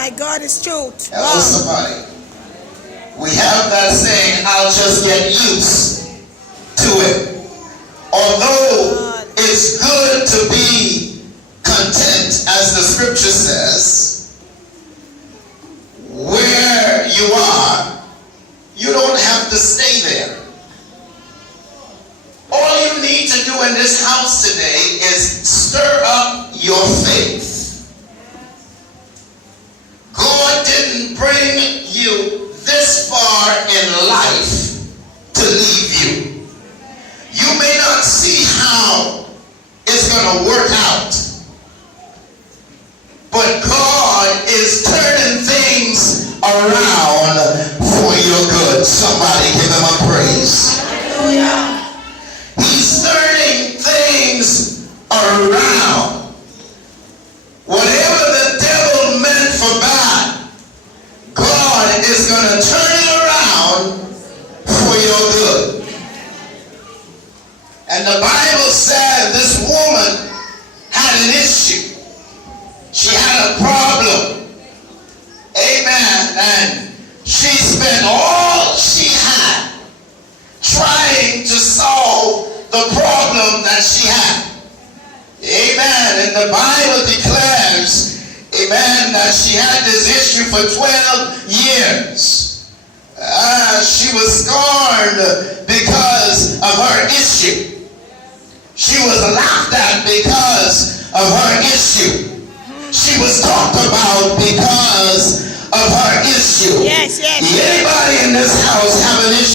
My God is truth. Hello, somebody. We have that saying, I'll just get used to it. Although it's good to be content, as the scripture says, where you are, you don't have to stay there. All you need to do in this house today is stir up your faith. God didn't bring you this far in life to leave you. You may not see how it's going to work out, but God is turning things around for your good. Somebody give him a praise. Hallelujah. He's turning things around. Whatever the devil meant for bad, God is going to turn it around for your good. And the Bible said this woman had an issue. She had a problem. Amen. And she spent all she had trying to solve the problem that she had. Amen. And the Bible declares, amen, that she had this issue for 12 years. She was scorned because of her issue. She was laughed at because of her issue. She was talked about because of her issue. Yes, yes. Anybody in this house have an issue?